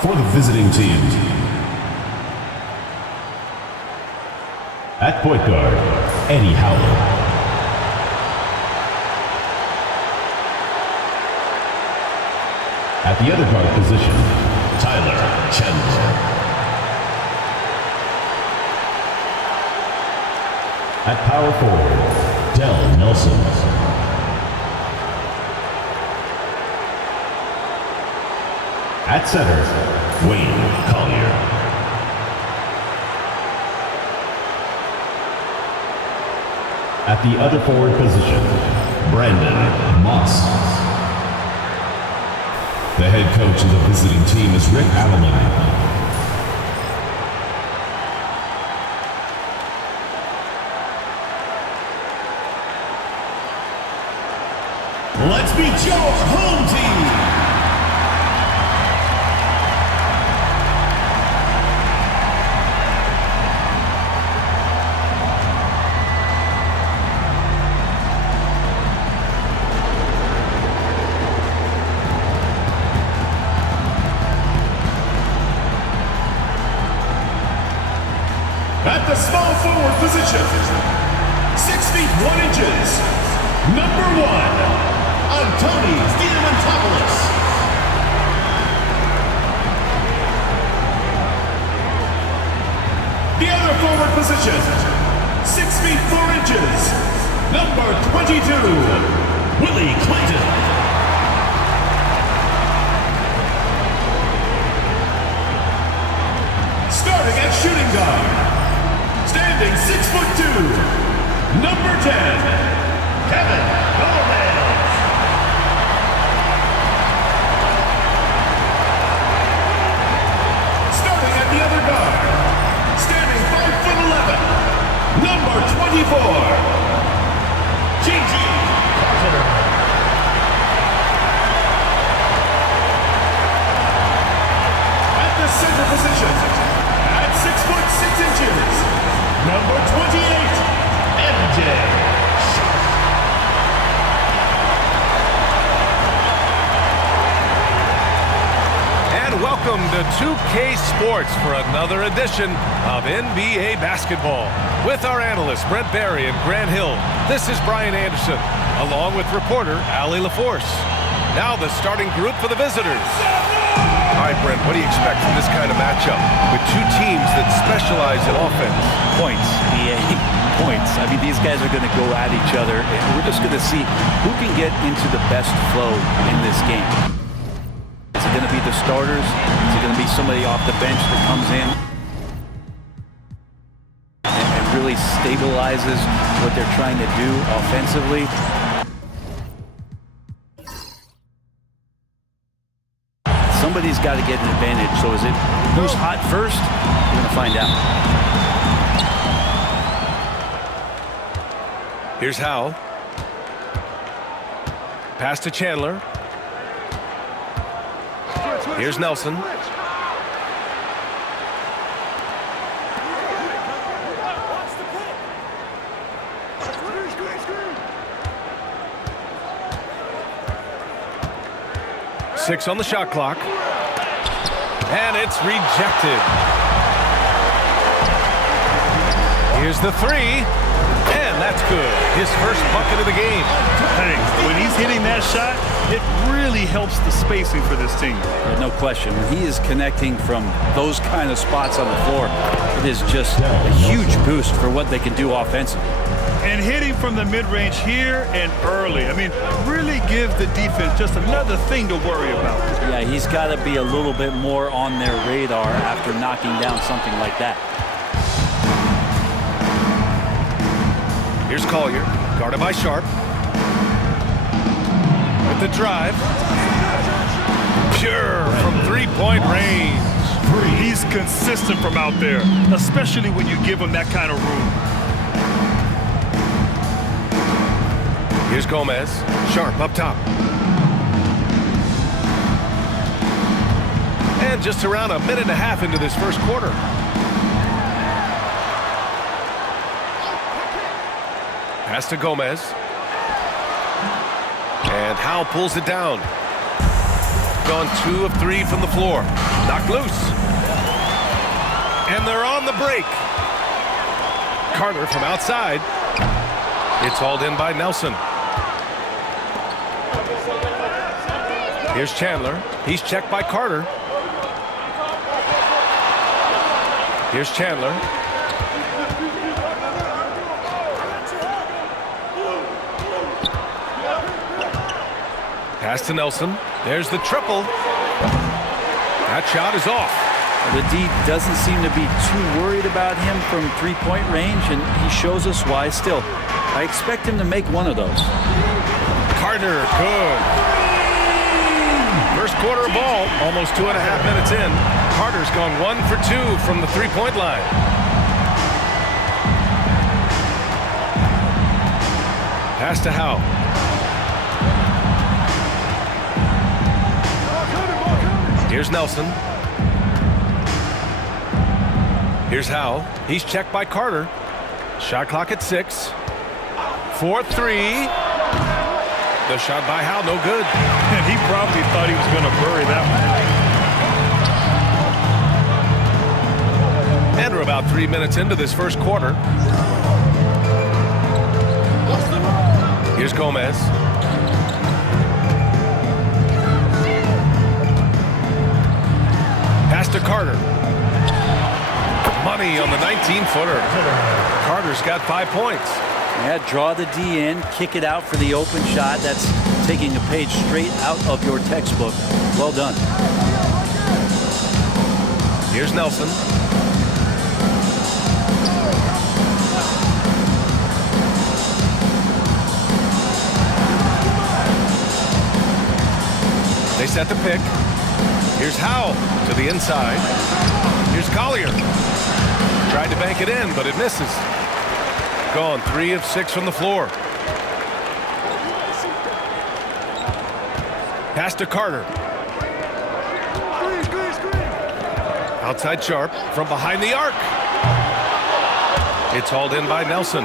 for the visiting team. At point guard, Eddie Howell. At the other guard position, Tyler Chandler. At power forward, Dell Nelson. At center, Wayne Collier. At the other forward position, Brandon Moss. The head coach of the visiting team is Rick Adelman. Let's meet your home team. At the small forward position, 6 feet 1 inches, number 1, Antonis Diamantopoulos. The other forward position, 6 feet 4 inches, number 22, Willie Clayton. Starting at shooting guard, standing 6'2", number 10, Kevin Gomez. Starting at the other guard, standing 5'11", number 24, Gigi Carter. At the center position, at 6'6" number 28, MJ. And welcome to 2K Sports for another edition of NBA basketball. With our analysts Brent Barry and Grant Hill, this is Brian Anderson, along with reporter Allie LaForce. Now the starting group for the visitors. All right, Brent, what do you expect from this kind of matchup with two teams that specialize in offense? Points, points. I mean, these guys are going to go at each other, and we're just going to see who can get into the best flow in this game. Is it going to be the starters? Is it going to be somebody off the bench that comes in and really stabilizes what they're trying to do offensively? Somebody's got to get an advantage. So is it who's hot first? We're going to find out. Here's Howell. Pass to Chandler. Here's Nelson. Six on the shot clock. And it's rejected. Here's the three. And that's good. His first bucket of the game. Hey, when he's hitting that shot, it really helps the spacing for this team. No question. When he is connecting from those kind of spots on the floor, it is just a huge boost for what they can do offensively. And hitting from the mid-range here and early. I mean, really give the defense just another thing to worry about. Yeah, he's got to be a little bit more on their radar after knocking down something like that. Here's Collier, guarded by Sharp. With the drive. Pure from three-point range. He's consistent from out there, especially when you give him that kind of room. Here's Gomez. Sharp up top. And just around a minute and a half into this first quarter. Pass to Gomez. And Howell pulls it down. They've gone 2 of 3 from the floor. Knocked loose. And they're on the break. Carter from outside. It's hauled in by Nelson. Here's Chandler. He's checked by Carter. Here's Chandler. Pass to Nelson. There's the triple. That shot is off. The D doesn't seem to be too worried about him from three-point range, and he shows us why still. I expect him to make one of those. Carter, good. First quarter ball, almost 2.5 minutes in. Carter's gone 1 for 2 from the three-point line. Pass to Howe. Here's Nelson. Here's Howe. He's checked by Carter. Shot clock at 6. 4-3. The shot by Howe, no good. And he probably thought he was going to bury that one. And we're about 3 minutes into this first quarter. Here's Gomez. Pass to Carter. Money on the 19-footer. Carter's got 5 points. Yeah, draw the D in, kick it out for the open shot. That's taking a page straight out of your textbook. Well done. Here's Nelson. They set the pick. Here's Howe to the inside. Here's Collier. Tried to bank it in, but it misses. Gone 3 of 6 from the floor. Pass to Carter. Outside Sharp from behind the arc. It's hauled in by Nelson.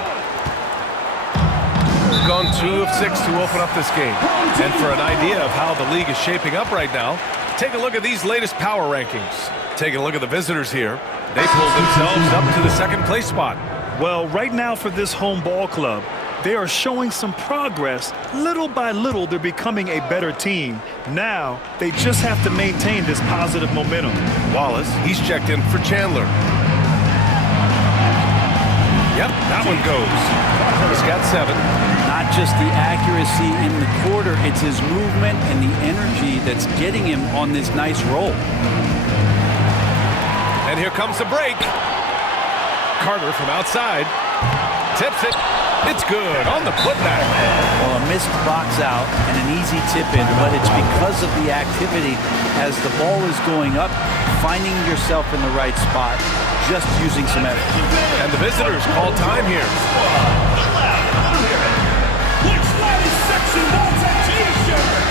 Gone 2 of 6 to open up this game. And for an idea of how the league is shaping up right now, take a look at these latest power rankings. Taking a look at the visitors here. They pulled themselves up to the second place spot. Well, right now for this home ball club, they are showing some progress. Little by little, they're becoming a better team. Now, they just have to maintain this positive momentum. Wallace, he's checked in for Chandler. Yep, that one goes. He's got 7. Not just the accuracy in the quarter, it's his movement and the energy that's getting him on this nice roll. And here comes the break. Carter from outside. Tips it. It's good on the putback. Well, a missed box out and an easy tip in, but it's because of the activity as the ball is going up, finding yourself in the right spot, just using some effort. And the visitors call time here. Which ladies section wants a t-shirt?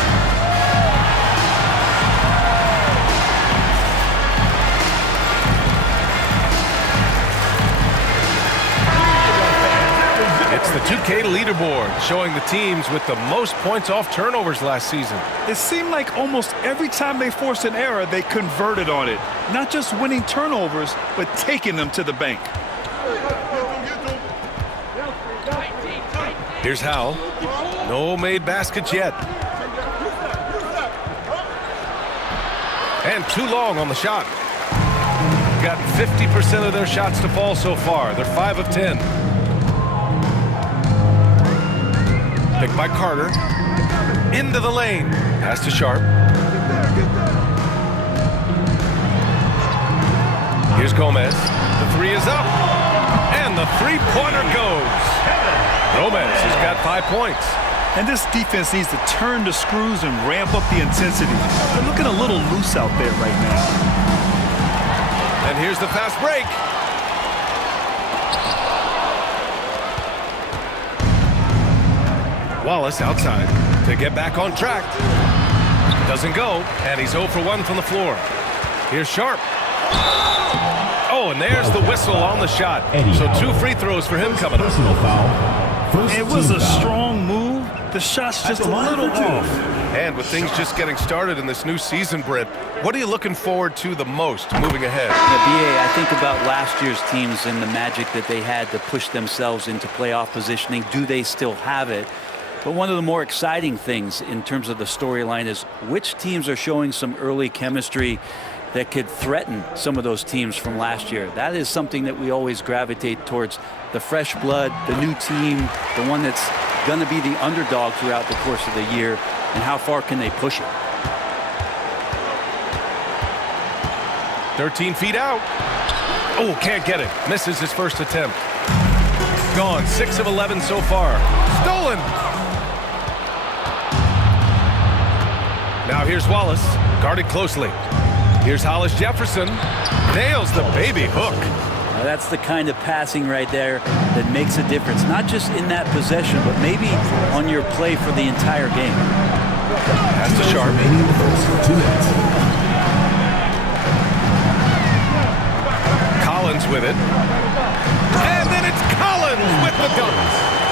It's the 2K leaderboard showing the teams with the most points off turnovers last season. It seemed like almost every time they forced an error, they converted on it. Not just winning turnovers, but taking them to the bank. Here's Howe. No made baskets yet. And too long on the shot. Got 50% of their shots to fall so far. They're 5 of 10. Picked by Carter. Into the lane. Pass to Sharp. Here's Gomez. The 3 is up. And the three-pointer goes. Gomez has got 5 points. And this defense needs to turn the screws and ramp up the intensity. They're looking a little loose out there right now. And here's the fast break. Wallace outside to get back on track. Doesn't go, and he's 0 for 1 from the floor. Here's Sharp. Oh, and there's the whistle on the shot. So 2 free throws for him coming up. It was a strong move. The shot's just a little off. And with things just getting started in this new season, Britt, what are you looking forward to the most moving ahead? Yeah, BA, I think about last year's teams and the magic that they had to push themselves into playoff positioning. Do they still have it? But one of the more exciting things in terms of the storyline is which teams are showing some early chemistry that could threaten some of those teams from last year. That is something that we always gravitate towards. The fresh blood, the new team, the one that's going to be the underdog throughout the course of the year, and how far can they push it? 13 feet out. Oh, can't get it. Misses his first attempt. Gone. 6 of 11 so far. Stolen. Now here's Wallace. Guarded closely. Here's Hollis Jefferson. Nails the baby hook. Now that's the kind of passing right there that makes a difference, not just in that possession, but maybe on your play for the entire game. That's a sharp. Collins with it. And then it's Collins with the dunk.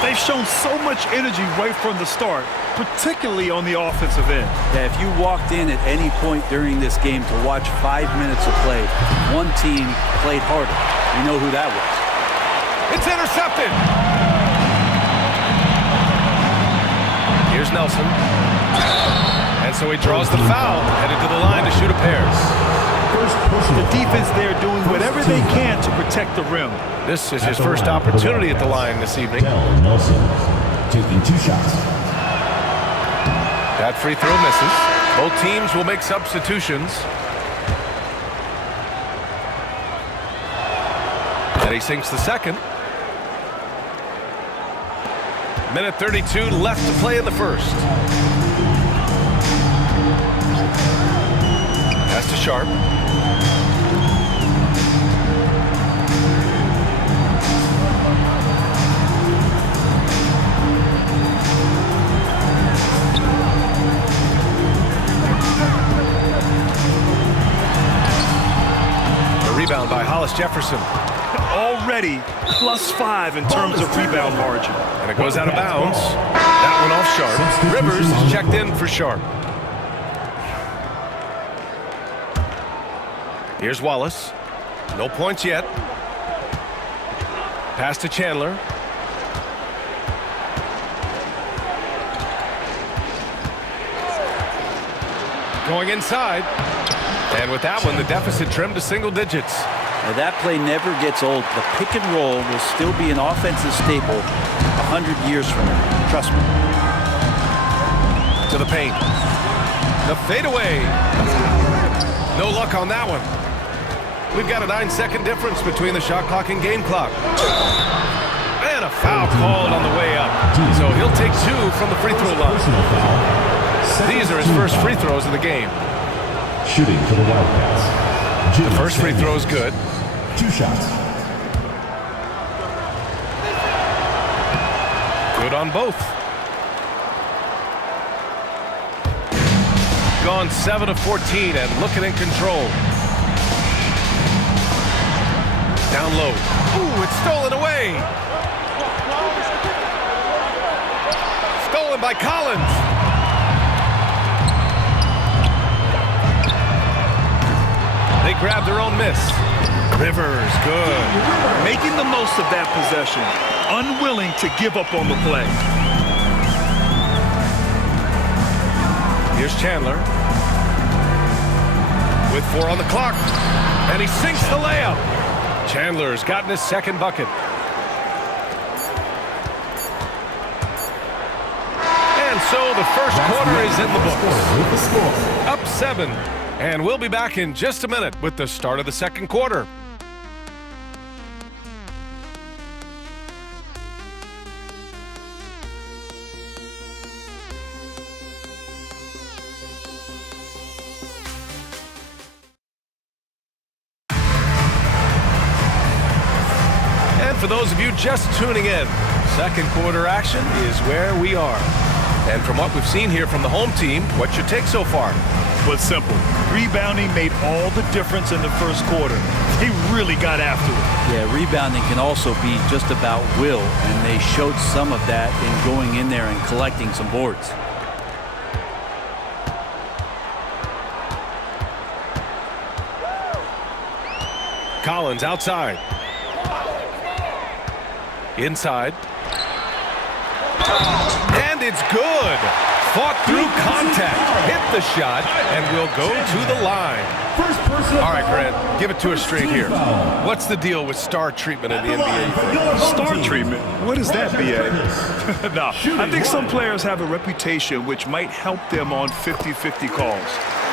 They've shown so much energy right from the start, particularly on the offensive end. Yeah, if you walked in at any point during this game to watch 5 minutes of play, one team played harder. You know who that was. It's intercepted. Here's Nelson. And so he draws the foul, headed to the line to shoot a pair. The defense there doing whatever they can to protect the rim. This is his first opportunity at the line this evening. Nelson taking 2 shots. That free throw misses. Both teams will make substitutions. And he sinks the second. Minute 32 left to play in the first. Pass to Sharp. Rebound by Hollis Jefferson. Already +5 in terms of rebound margin. And it goes out of bounds. That one off Sharp. Rivers is checked in for Sharp. Here's Wallace. No points yet. Pass to Chandler. Going inside. And with that one, the deficit trimmed to single digits. Now that play never gets old. The pick and roll will still be an offensive staple 100 years from now. Trust me. To the paint. The fadeaway. No luck on that one. We've got a 9-second difference between the shot clock and game clock. And a foul called on the way up. So he'll take 2 from the free throw line. These are his first free throws of the game. Shooting for the Wildcats. The first free throw is good. 2 shots. Good on both. Gone 7 of 14 and looking in control. Down low. Ooh, it's stolen away. Stolen by Collins. They grab their own miss. Rivers, good. Making the most of that possession. Unwilling to give up on the play. Here's Chandler. With 4 on the clock. And he sinks the layup. Chandler's gotten his second bucket. And so the first quarter is in the books. Up 7. And we'll be back in just a minute with the start of the second quarter. And for those of you just tuning in, second quarter action is where we are. And from what we've seen here from the home team, what's your take so far? Was simple. Rebounding made all the difference in the first quarter. He really got after it. Yeah, rebounding can also be just about will, and they showed some of that in going in there and collecting some boards. Collins outside. Inside. And it's good. Fought through contact, hit the shot, and will go to the line. All right, Grant, give it to us straight here. What's the deal with star treatment in the NBA? Star treatment? What is that, B.A.? No, I think some players have a reputation which might help them on 50-50 calls.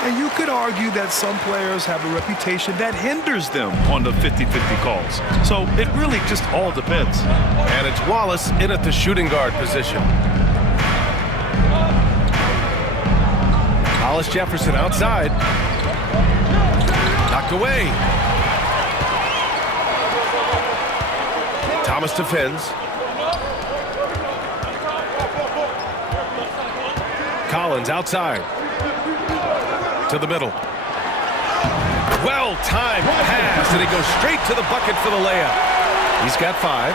And you could argue that some players have a reputation that hinders them on the 50-50 calls. So it really just all depends. And it's Wallace in at the shooting guard position. Hollis Jefferson outside. Knocked away. Thomas defends. Collins outside. To the middle. Well-timed pass, and he goes straight to the bucket for the layup. He's got 5.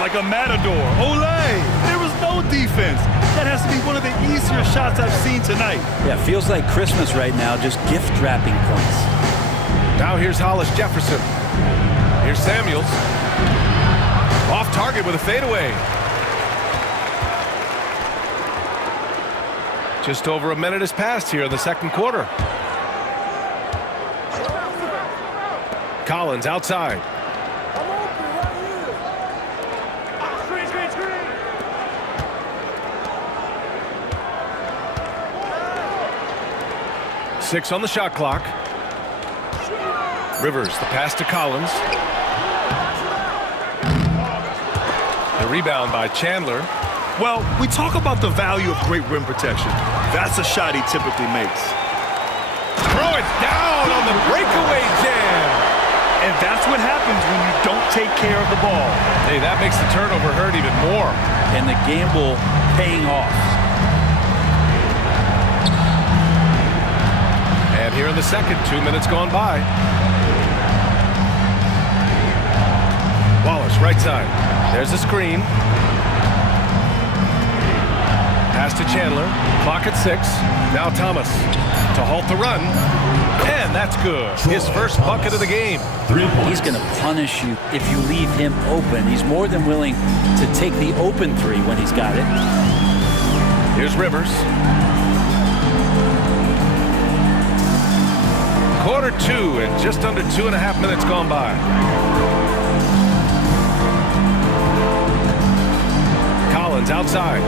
Like a matador. Olay! There was no defense. That has to be one of the easier shots I've seen tonight. Yeah, feels like Christmas right now, just gift wrapping points. Now here's Hollis Jefferson. Here's Samuels. Off target with a fadeaway. Just over a minute has passed here in the second quarter. Collins outside. Six on the shot clock. Rivers, the pass to Collins. The rebound by Chandler. Well, we talk about the value of great rim protection. That's a shot he typically makes. Throw it down on the breakaway jam. And that's what happens when you don't take care of the ball. Hey, that makes the turnover hurt even more. And the gamble paying off. And here in the second, 2 minutes gone by. Wallace, right side. There's a screen. Pass to Chandler. Clock at 6. Now Thomas to halt the run. And that's good. His first bucket of the game. He's going to punish you if you leave him open. He's more than willing to take the open 3 when he's got it. Here's Rivers. Quarter 2 and just under 2.5 minutes gone by. Collins outside.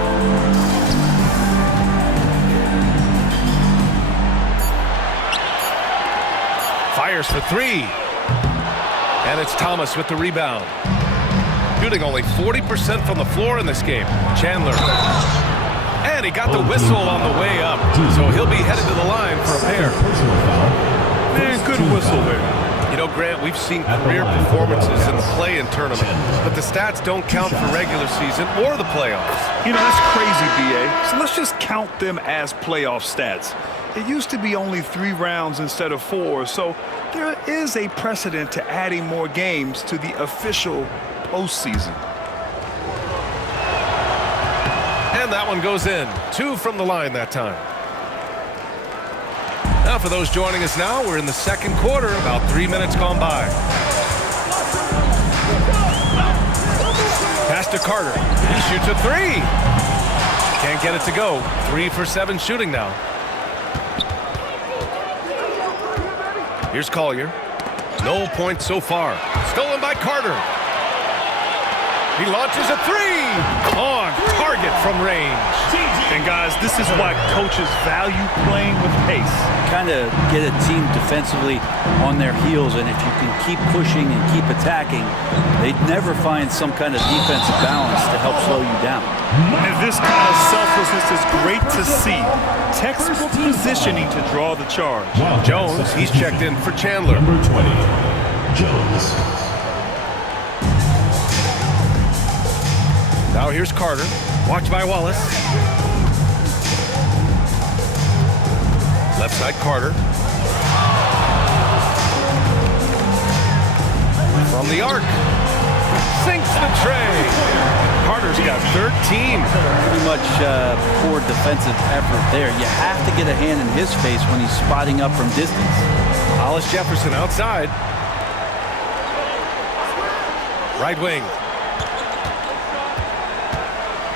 Fires for 3. And it's Thomas with the rebound. Shooting only 40% from the floor in this game. Chandler. And he got the whistle on the way up. So he'll be headed to the line for a pair. Man, good whistle there. You know, Grant, we've seen career performances in the play-in tournament, but the stats don't count for regular season or the playoffs. You know, that's crazy, B.A. So let's just count them as playoff stats. It used to be only 3 rounds instead of 4, so there is a precedent to adding more games to the official postseason. And that one goes in. 2 from the line that time. Now for those joining us now, we're in the second quarter, about 3 minutes gone by. Pass to Carter. He shoots a 3. Can't get it to go. 3 for 7 shooting now. Here's Collier. No points so far. Stolen by Carter. He launches a 3. On target from range. And guys, this is why coaches value playing with pace. Kind of get a team defensively on their heels, and if you can keep pushing and keep attacking, they'd never find some kind of defensive balance to help slow you down. And this kind of selflessness is great to see. Textbook positioning to draw the charge. Jones, he's checked in for Chandler. Number 20, Jones. Now here's Carter. Watched by Wallace. Left side Carter. From the arc. Sinks the tray. Carter's got 13. Pretty much poor defensive effort there. You have to get a hand in his face when he's spotting up from distance. Hollis Jefferson outside. Right wing.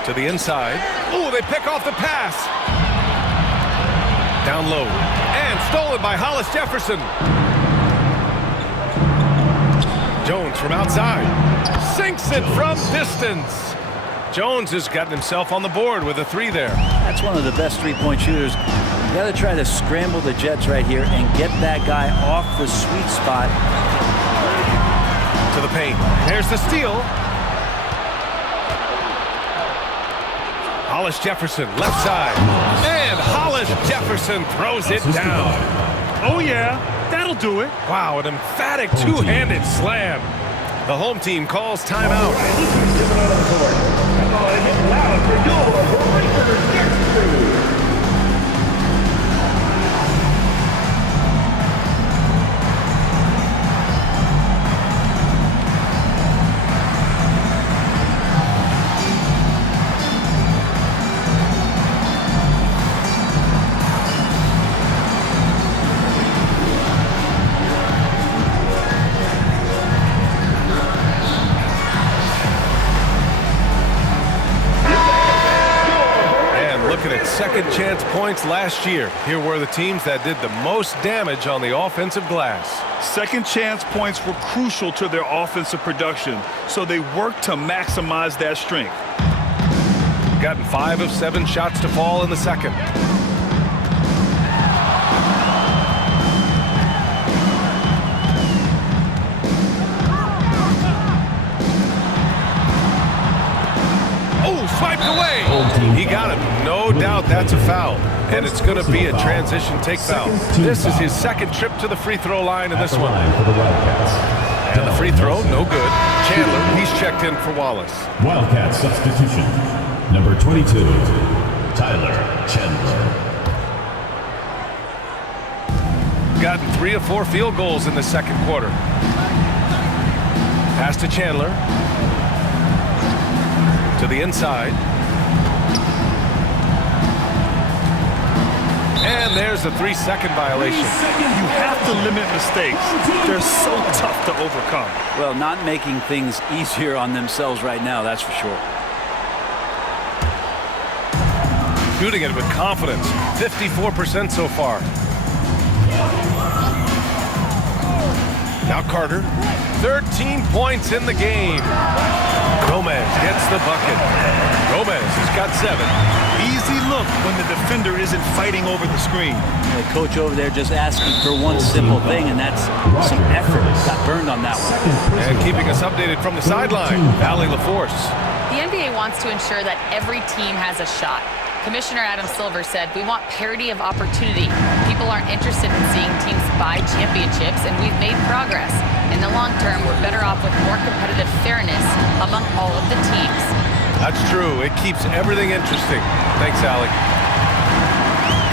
To the inside. Oh, they pick off the pass. Down low. And stolen by Hollis Jefferson. Jones from outside. Sinks it from distance. Jones has gotten himself on the board with a 3 there. That's one of the best three-point shooters. You got to try to scramble the Jets right here and get that guy off the sweet spot. To the paint. There's the steal. Hollis Jefferson, left side. And Hollis Jefferson throws it down. Oh, yeah. That'll do it. Wow, an emphatic two-handed slam. The home team calls timeout. Second chance points last year. Here were the teams that did the most damage on the offensive glass. Second chance points were crucial to their offensive production, so they worked to maximize that strength. Gotten 5 of 7 shots to fall in the second. Swiped away. He got him. No doubt that's a foul. And it's going to be a transition take foul. This is his second trip to the free throw line in this one. And the free throw, no good. Chandler, he's checked in for Wallace. Wildcat substitution. Number 22, Tyler Chandler. Gotten 3 of 4 field goals in the second quarter. Pass to Chandler. To the inside. And there's a 3-second violation. You have to limit mistakes. They're so tough to overcome. Well, not making things easier on themselves right now, that's for sure. Shooting it with confidence. 54% so far. Now Carter. 13 points in the game. Gomez gets the bucket. Gomez has got 7. Easy look when the defender isn't fighting over the screen. The coach over there just asking for one simple thing, and that's some effort. Got burned on that one. And keeping us updated from the sideline, Allie LaForce. The NBA wants to ensure that every team has a shot. Commissioner Adam Silver said, "We want parity of opportunity. People aren't interested in seeing teams buy championships, and we've made progress. In the long term, we're better off with more competitive fairness among all of the teams." That's true. It keeps everything interesting. Thanks, Allie.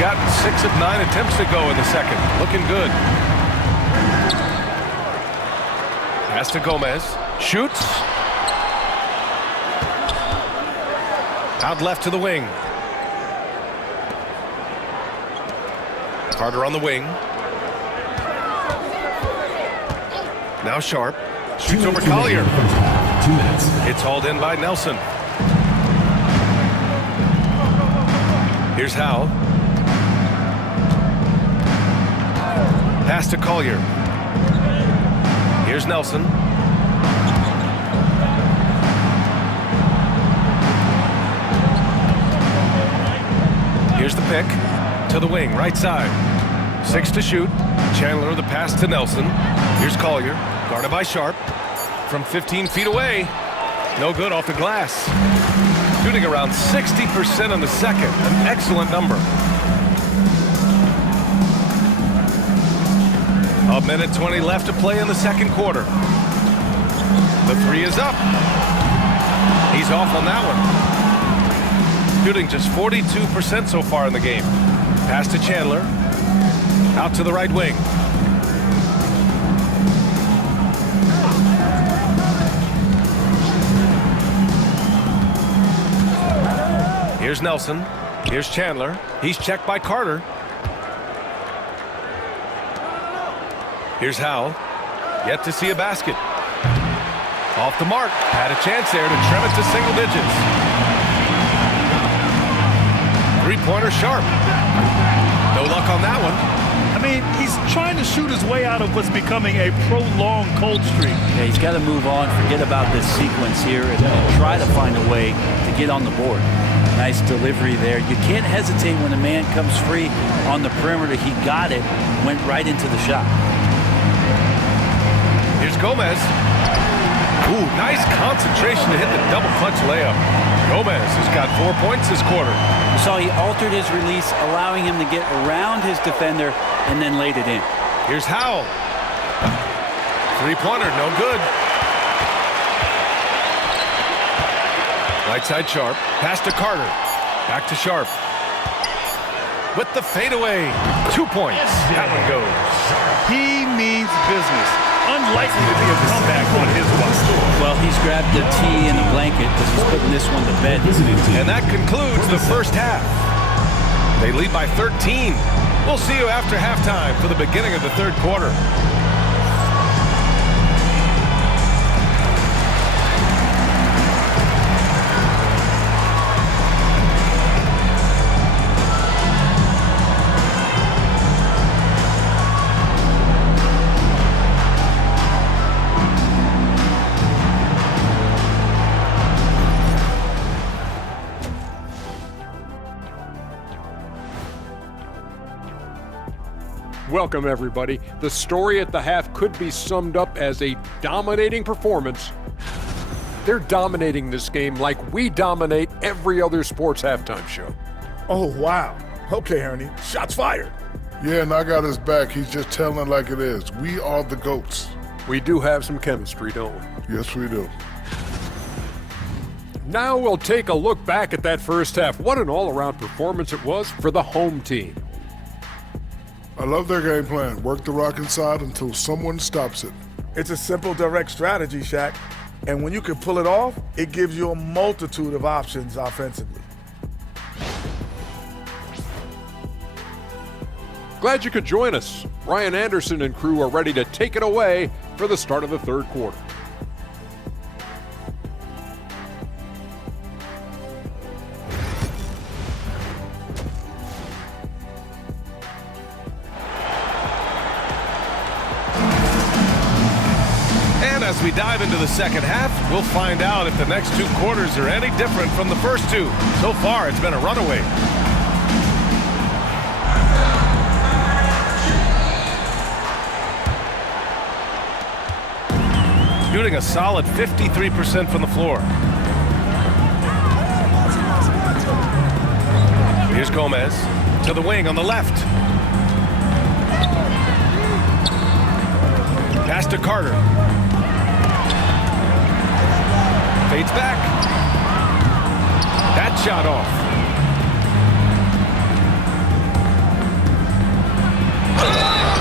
Gotten 6 of 9 attempts to go in the second. Looking good. Pass to Gomez. Shoots. Out left to the wing. Carter on the wing. Now Sharp. Shoots over Collier. 2 minutes. It's hauled in by Nelson. Here's Howe. Pass to Collier. Here's Nelson. Here's the pick. To the wing, right side. 6 to shoot. Chandler the pass to Nelson. Here's Collier. Guarded by Sharp. From 15 feet away. No good off the glass. Shooting around 60% in the second. An excellent number. A minute 20 left to play in the second quarter. The 3 is up. He's off on that one. Shooting just 42% so far in the game. Pass to Chandler. Out to the right wing. Here's Nelson. Here's Chandler. He's checked by Carter. Here's Howe. Yet to see a basket. Off the mark. Had a chance there to trim it to single digits. Three-pointer Sharp. No luck on that one. I mean, he's trying to shoot his way out of what's becoming a prolonged cold streak. Yeah, he's got to move on, forget about this sequence here, and try to find a way to get on the board. Nice delivery there. You can't hesitate when a man comes free on the perimeter. He got it, went right into the shot. Here's Gomez. Ooh, nice concentration to hit the double clutch layup. Gomez has got 4 points this quarter. You saw he altered his release, allowing him to get around his defender and then laid it in. Here's Howell. Three-pointer, no good. Right side Sharp. Pass to Carter. Back to Sharp. With the fadeaway. 2 points. That one goes. He means business. Unlikely to be a comeback on his watch. Well, he's grabbed the tea and a blanket because he's putting this one to bed. And that concludes the first half. They lead by 13. We'll see you after halftime for the beginning of the third quarter. Welcome, everybody. The story at the half could be summed up as a dominating performance. They're dominating this game like we dominate every other sports halftime show. Oh, wow. Okay, Ernie. Shots fired. Yeah, and I got his back. He's just telling it like it is. We are the GOATs. We do have some chemistry, don't we? Yes, we do. Now we'll take a look back at that first half. What an all-around performance it was for the home team. I love their game plan. Work the rock inside until someone stops it. It's a simple, direct strategy, Shaq. And when you can pull it off, it gives you a multitude of options offensively. Glad you could join us. Ryan Anderson and crew are ready to take it away for the start of the third quarter. As we dive into the second half, we'll find out if the next two quarters are any different from the first two. So far, it's been a runaway. Shooting a solid 53% from the floor. Here's Gomez to the wing on the left. Pass to Carter. Fades back. That shot off.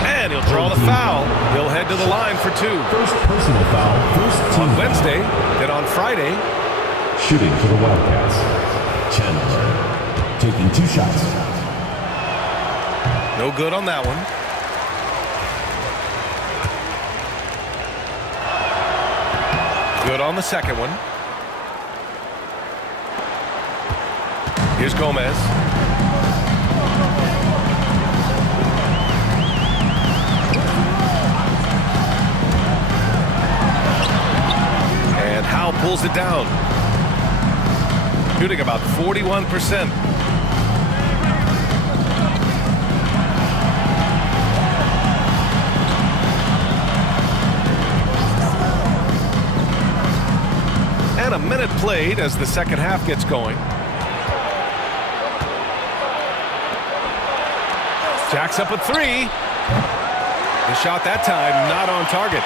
And he'll draw the foul. He'll head to the line for two. First personal foul, first team On Wednesday, then on Friday. Shooting for the Wildcats, Chandler, taking 2 shots. No good on that one. Good on the second one. Here's Gomez. And Howell pulls it down. Shooting about 41%. And a minute played as the second half gets going. Jacks up a three. The shot that time not on target.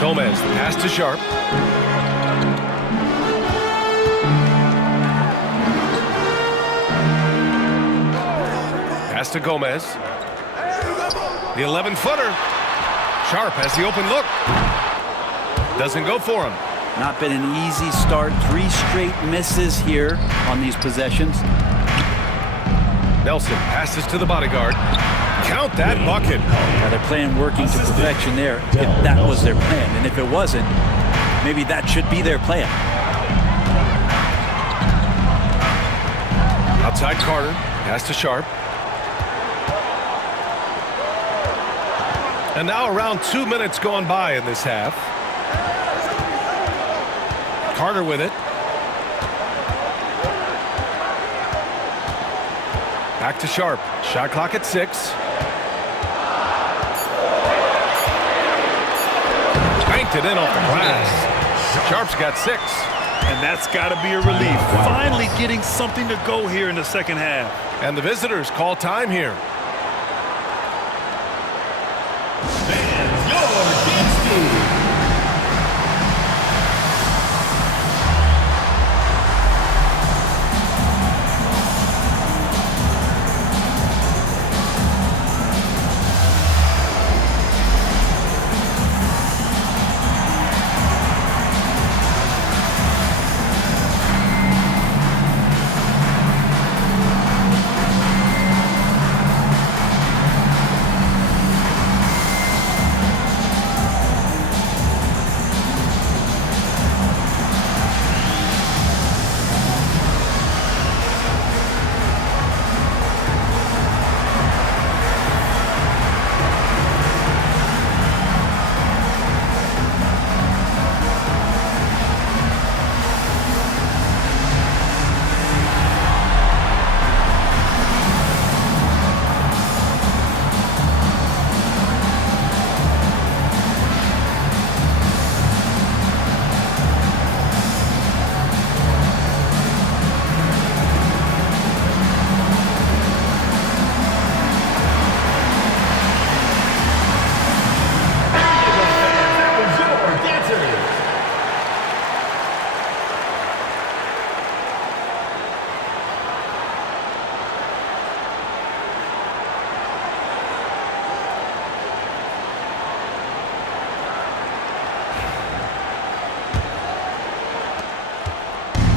Gomez, the pass to Sharp. Pass to Gomez. The 11-footer. Sharp has the open look. Doesn't go for him. Not been an easy start. 3 straight misses here on these possessions. Nelson passes to the bodyguard. Count that bucket. Now they're playing working to perfection there, if that was their plan. And if it wasn't, maybe that should be their plan. Outside Carter, pass to Sharp. And now around 2 minutes gone by in this half. Carter with it. Back to Sharp. Shot clock at 6. Banked it in off the glass. Sharp's got 6. And that's got to be a relief. Finally getting something to go here in the second half. And the visitors call time here. Fans, your dance team.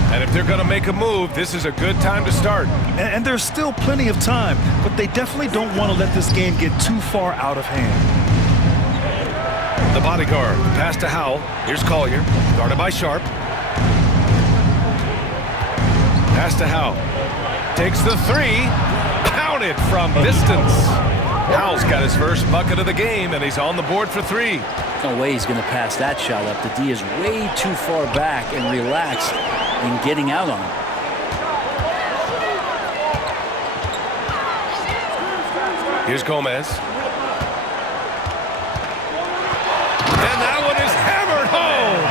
And if they're going to make a move, this is a good time to start. And there's still plenty of time, but they definitely don't want to let this game get too far out of hand. The bodyguard, pass to Howell. Here's Collier, guarded by Sharp. Pass to Howell. Takes the 3. Pounded from distance. Howell's got his first bucket of the game, and he's on the board for 3. No way he's going to pass that shot up. The D is way too far back and relaxed in getting out on him. Here's Gomez. And that one is hammered home.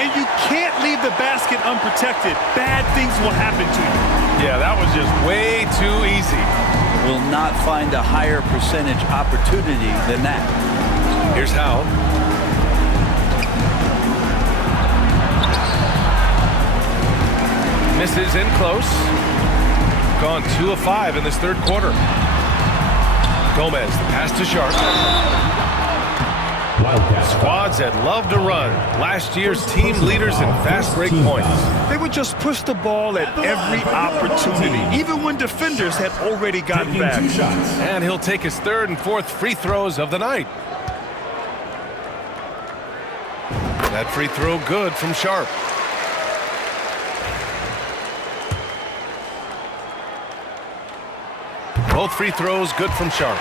And you can't leave the basket unprotected. Bad things will happen to you. Yeah, that was just way too easy. Will not find a higher percentage opportunity than that. Here's Howell. Misses in close. Gone 2 of 5 in this third quarter. Gomez, the pass to Sharp. Squads that love to run. Last year's team leaders in fast break points. They would just push the ball at every opportunity, even when defenders had already gotten back. And he'll take his 3rd and 4th free throws of the night. That free throw good from Sharp. Both free throws good from Sharp.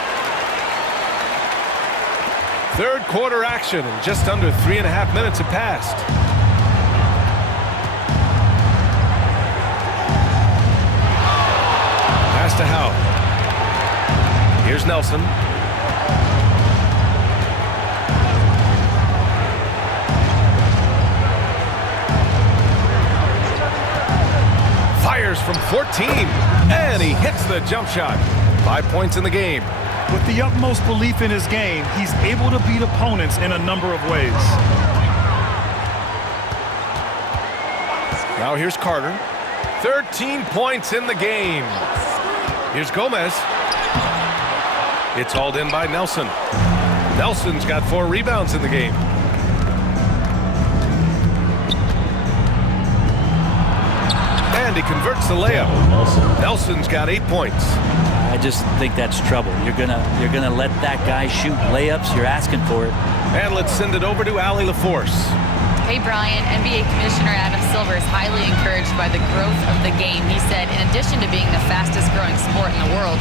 Third quarter action, and just under 3.5 minutes have passed. Pass to Howell. Here's Nelson. Fires from 14, and he hits the jump shot. 5 points in the game. With the utmost belief in his game, he's able to beat opponents in a number of ways. Now here's Carter. 13 points in the game. Here's Gomez. It's hauled in by Nelson. Nelson's got 4 rebounds in the game. And he converts the layup. Nelson's got 8 points. I just think that's trouble. You're gonna let that guy shoot layups. You're asking for it. And let's send it over to Allie LaForce. Hey, Brian, NBA Commissioner Adam Silver is highly encouraged by the growth of the game. He said, in addition to being the fastest growing sport in the world,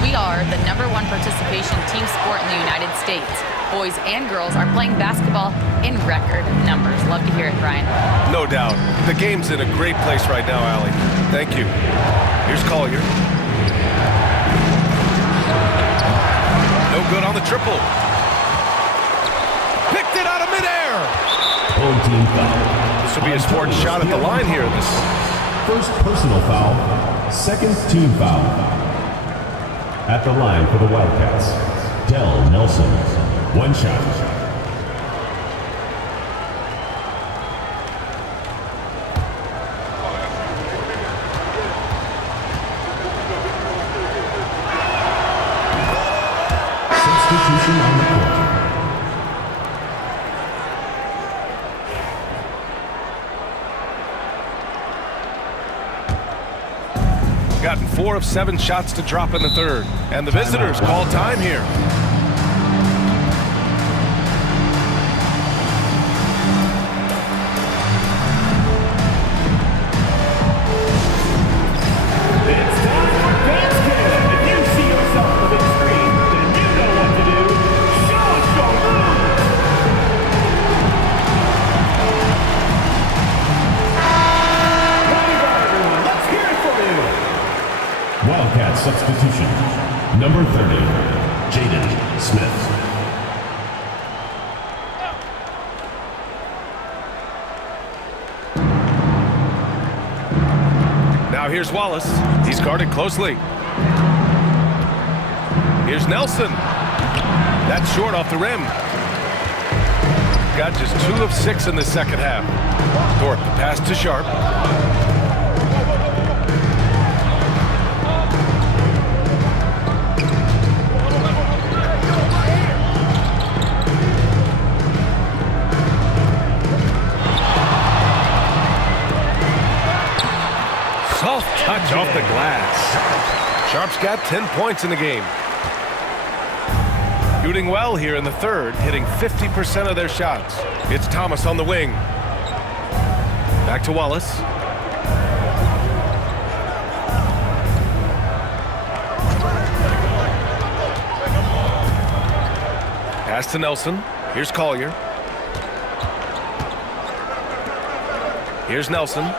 we are the #1 participation team sport in the United States. Boys and girls are playing basketball in record numbers. Love to hear it, Brian. No doubt. The game's in a great place right now, Allie. Thank you. Here's Collier. No good on the triple. Picked it out of midair. Home team foul. This will be a sports shot at the line here. First personal foul, second team foul. At the line for the Wildcats, Dell Nelson. 1 shot. Substitution on the court. Gotten 4 of 7 shots to drop in the third. And the visitors call time here. It's time for basket. If you see yourself on the big screen, then you know what to do. Show us your moves. Let's hear it for you. Wildcat substitution. Number 30, Jaden Smith. Now here's Wallace. He's guarded closely. Here's Nelson. That's short off the rim. Got just 2 of 6 in the second half. Thorpe, the pass to Sharp. Soft touch off the glass. Sharp's got 10 points in the game. Shooting well here in the third, hitting 50% of their shots. It's Thomas on the wing. Back to Wallace. Pass to Nelson. Here's Collier. Here's Nelson.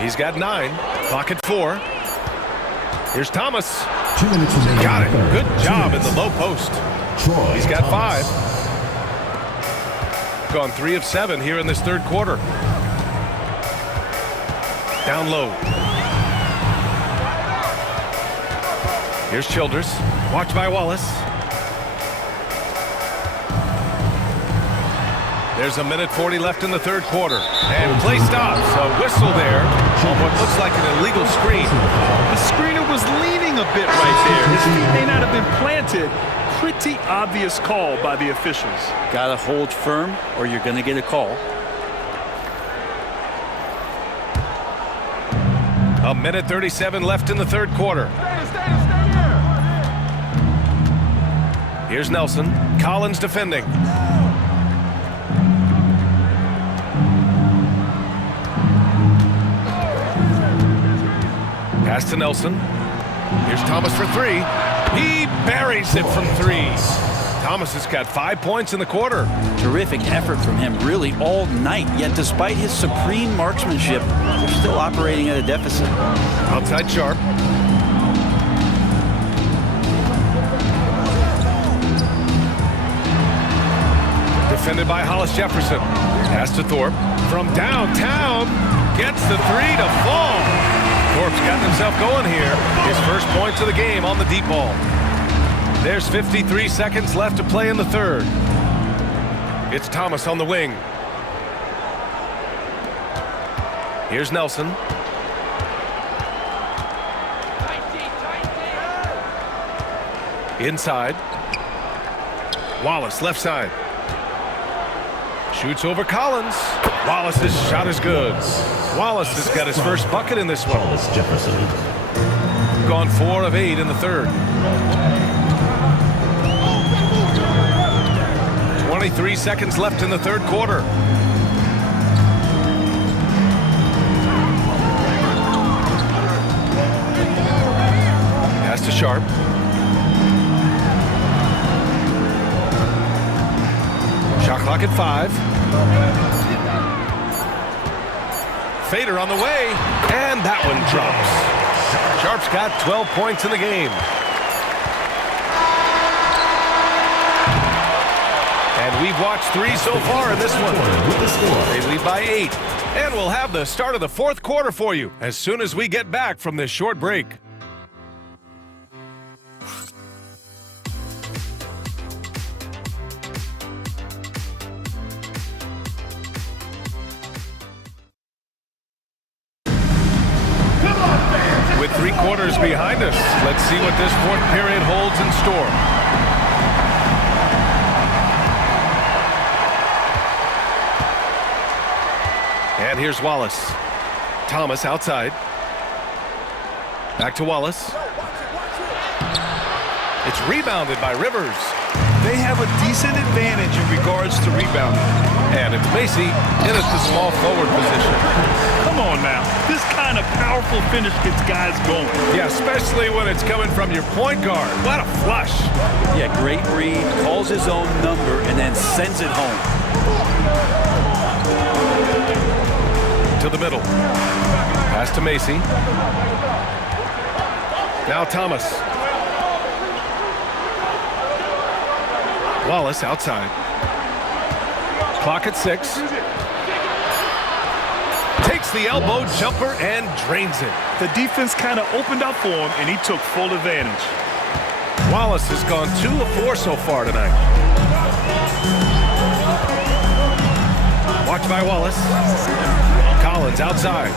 He's got 9. Clock at 4. Here's Thomas. 2 minutes remaining. Got it. Good job in the low post. He's got 5. Gone 3 of 7 here in this third quarter. Down low. Here's Childress. Watched by Wallace. There's a minute 40 left in the third quarter. And play stops. A whistle there on what looks like an illegal screen. The screener was leaning a bit right there. His feet may not have been planted. Pretty obvious call by the officials. Gotta hold firm or you're gonna get a call. A minute 37 left in the third quarter. Here's Nelson. Collins defending. Pass to Nelson. Here's Thomas for 3. He buries it from 3. Thomas has got 5 points in the quarter. Terrific effort from him really all night, yet despite his supreme marksmanship, they're still operating at a deficit. Outside Sharp. Defended by Hollis Jefferson. Pass to Thorpe. From downtown, gets the 3 to fall. Thorpe's gotten himself going here. His first points of the game on the deep ball. There's 53 seconds left to play in the third. It's Thomas on the wing. Here's Nelson. Inside. Wallace, left side. Shoots over Collins. Wallace's shot is good. Wallace has got his first bucket in this one. Hollis Jefferson. gone 4 of 8 in the third. 23 seconds left in the third quarter. Pass to Sharp. Shot clock at 5. Fader on the way, and that one drops. Sharp's got 12 points in the game. And we've watched 3 so far in this one. They lead by 8. And we'll have the start of the fourth quarter for you as soon as we get back from this short break. With 3 quarters behind us, let's see what this fourth period holds in store. And here's Wallace. Thomas outside. Back to Wallace. It's rebounded by Rivers. They have a decent advantage in regards to rebounding. And it's Macy in at the small forward position. Come on now. This kind of powerful finish gets guys going. Yeah, especially when it's coming from your point guard. What a flush. Yeah, great read, calls his own number, and then sends it home. To the middle. Pass to Macy. Now Thomas. Wallace outside. Clock at 6. Takes the elbow jumper and drains it. The defense kind of opened up for him, and he took full advantage. Wallace has gone 2 of 4 so far tonight. Watch by Wallace. Collins outside.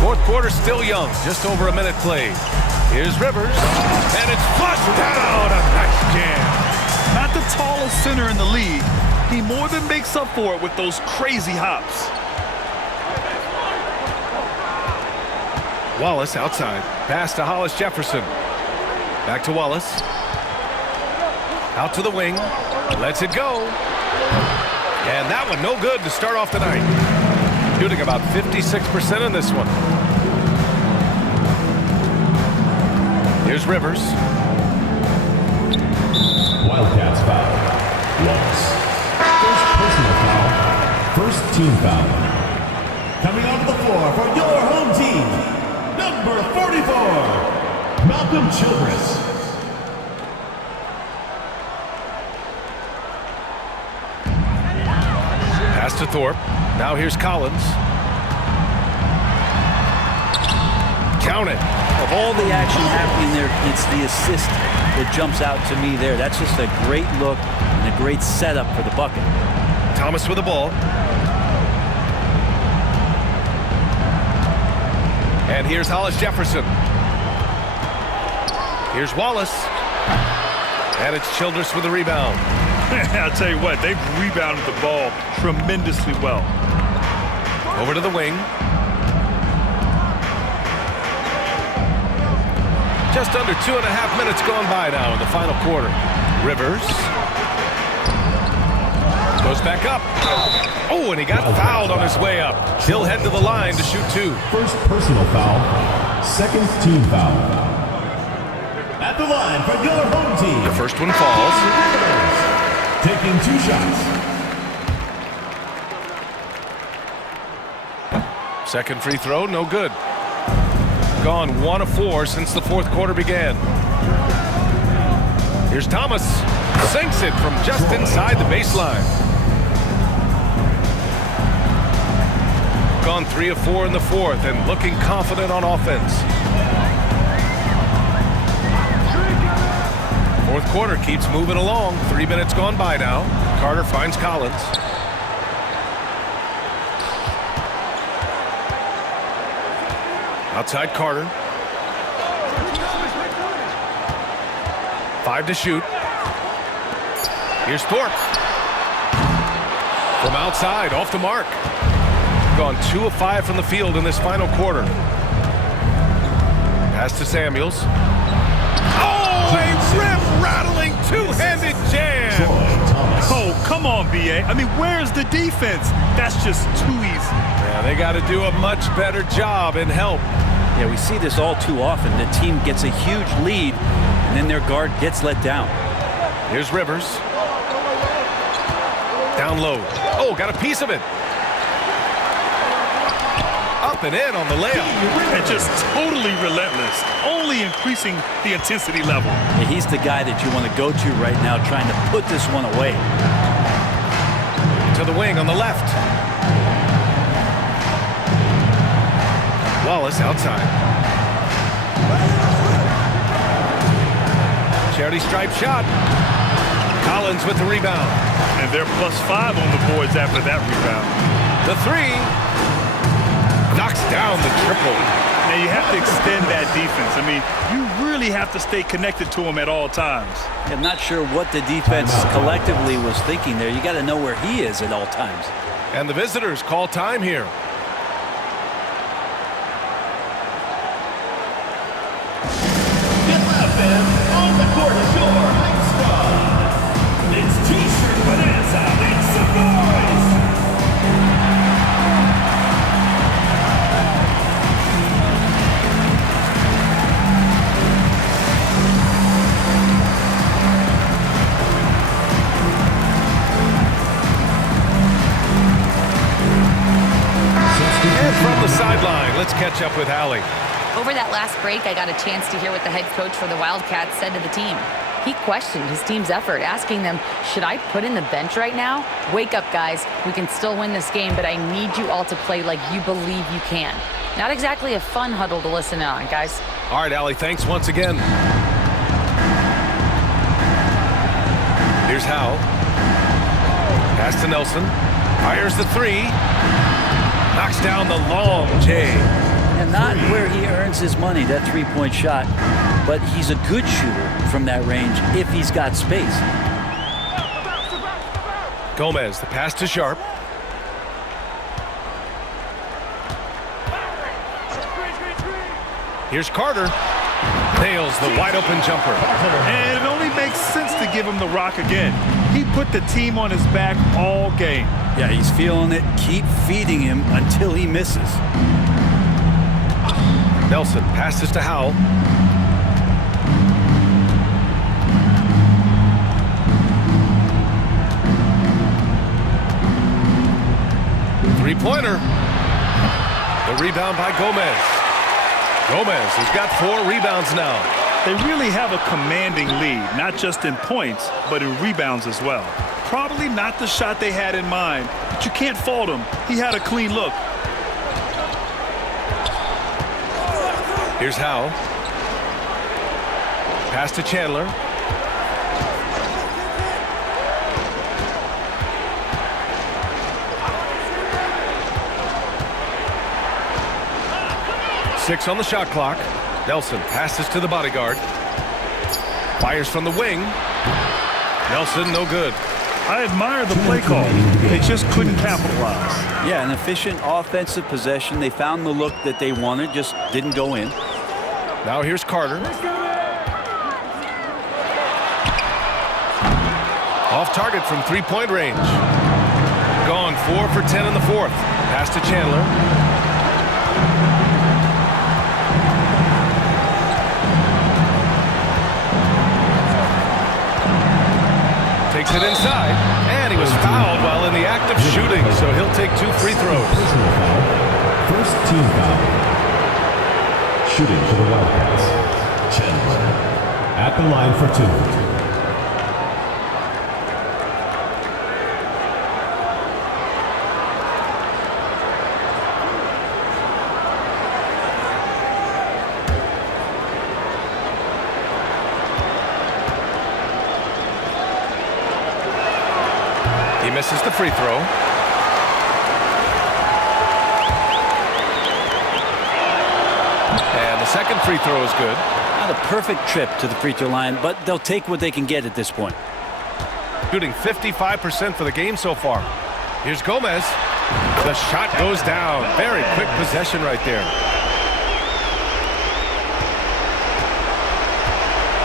Fourth quarter still young, just over a minute played. Here's Rivers, and it's flushed down. A nice jam. Not the tallest center in the league. He more than makes up for it with those crazy hops. Wallace outside. Pass to Hollis Jefferson. Back to Wallace. Out to the wing. Lets it go. And that one no good to start off the night. Shooting about 56% in this one. Here's Rivers. Wildcats foul. Wallace. First personal foul. First team foul. Coming onto the floor for your home team, number 44, Malcolm Childress. Pass to Thorpe. Now here's Collins. Count it. Of all the action happening there, it's the assist that jumps out to me there. That's just a great look and a great setup for the bucket. Thomas with the ball. And here's Hollis Jefferson. Here's Wallace. And it's Childress with the rebound. I'll tell you what, they've rebounded the ball tremendously well. Over to the wing. Just under 2.5 minutes gone by now in the final quarter. Rivers. Goes back up. Oh, and he got fouled on his way up. He'll head to the line to shoot 2. First personal foul. Second team foul. At the line for your home team. The first one falls. Taking 2 shots. Second free throw, no good. Gone 1 of 4 since the fourth quarter began. Here's Thomas. Sinks it from just inside the baseline. Gone 3 of 4 in the fourth and looking confident on offense. Fourth quarter keeps moving along. 3 minutes gone by now. Carter finds Collins. Outside Carter. 5 to shoot. Here's Thorpe. From outside, off the mark. Gone 2 of 5 from the field in this final quarter. Pass to Samuels. Oh, a rim-rattling two-handed jam. Oh, come on, B.A. I mean, where's the defense? That's just too easy. Yeah, they got to do a much better job in help. Yeah, we see this all too often. The team gets a huge lead, and then their guard gets let down. Here's Rivers. Down low. Oh, got a piece of it. Up and in on the layup. And just totally relentless, only increasing the intensity level. Yeah, he's the guy that you want to go to right now, trying to put this one away. To the wing on the left. Wallace outside. Charity stripe shot. Collins with the rebound. And they're +5 on the boards after that rebound. The three. Knocks down the triple. Now you have to extend that defense. I mean, you really have to stay connected to him at all times. I'm not sure what the defense collectively was thinking there. You got to know where he is at all times. And the visitors call time here. On the court, your high squad. It's T-shirt Bonanza. Make some noise. And from the sideline, let's catch up with Allie. Over that last break, I got a chance to hear what the head coach for the Wildcats said to the team. He questioned his team's effort, asking them, should I put in the bench right now? Wake up, guys. We can still win this game, but I need you all to play like you believe you can. Not exactly a fun huddle to listen on, guys. All right, Allie, thanks once again. Here's Howe. Pass to Nelson. Fires the three. Knocks down the long J. And not where he earns his money, that three-point shot. But he's a good shooter from that range if he's got space. Gomez, the pass to Sharp. Here's Carter. Nails the wide-open jumper. And it only makes sense to give him the rock again. He put the team on his back all game. Yeah, he's feeling it. Keep feeding him until he misses. Nelson passes to Howe. Three-pointer. The rebound by Gomez. Gomez has got 4 rebounds now. They really have a commanding lead, not just in points, but in rebounds as well. Probably not the shot they had in mind, but you can't fault him. He had a clean look. Here's Howe. Pass to Chandler. Six on the shot clock. Nelson passes to the bodyguard. Fires from the wing. Nelson, no good. I admire the play call. They just couldn't capitalize. Yeah, an efficient offensive possession. They found the look that they wanted, just didn't go in. Now here's Carter. Off target from three-point range. Gone 4 for 10 in the fourth. Pass to Chandler. Takes it inside, and he was fouled while in the act of shooting, so he'll take 2 free throws. Personal foul. First team foul. Shooting for the Wildcats. Chandler. At the line for 2. He misses the free throw. And the second free throw is good. Not a perfect trip to the free throw line, but they'll take what they can get at this point. Shooting 55% for the game so far. Here's Gomez. The shot goes down. Very quick possession right there.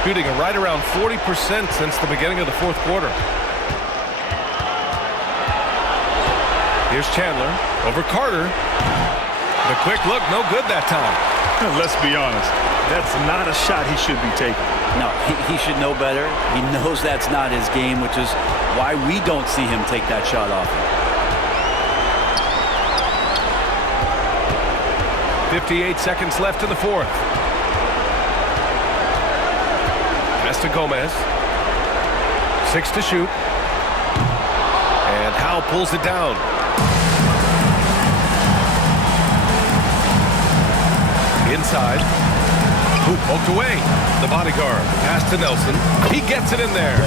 Shooting right around 40% since the beginning of the fourth quarter. Here's Chandler over Carter. The quick look, no good that time. Let's be honest. That's not a shot he should be taking. No, he should know better. He knows that's not his game, which is why we don't see him take that shot off. 58 seconds left in the fourth. Pass to Gomez. 6 to shoot. And Howe pulls it down. Inside. Hoop poked away. The bodyguard. Pass to Nelson. He gets it in there.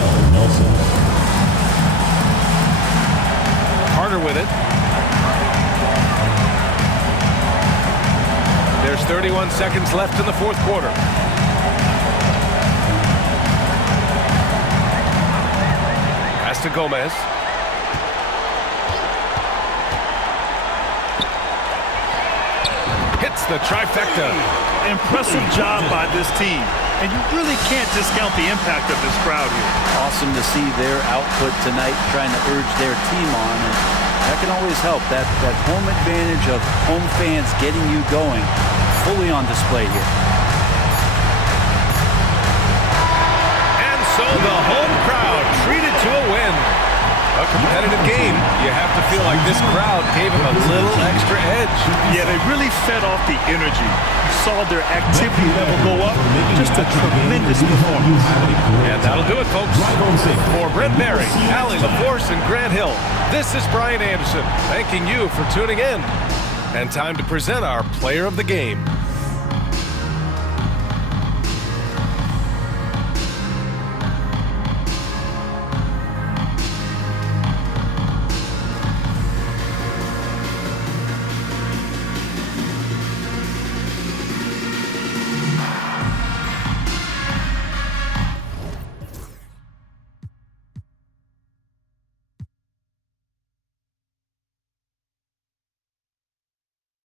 Carter with it. There's 31 seconds left in the fourth quarter. Pass to Gomez. Hits the trifecta. Impressive job by this team. And you really can't discount the impact of this crowd here. Awesome to see their output tonight, trying to urge their team on. And that can always help. That home advantage of home fans getting you going, fully on display here. And so the home crowd treated to a win. A competitive game. You have to feel like this crowd gave him a little extra edge. Yeah, they really fed off the energy. You saw their activity level go up. Just a tremendous performance. And that'll do it, folks. For Brent Barry, Allie LaForce, and Grant Hill, this is Brian Anderson, thanking you for tuning in. And time to present our player of the game.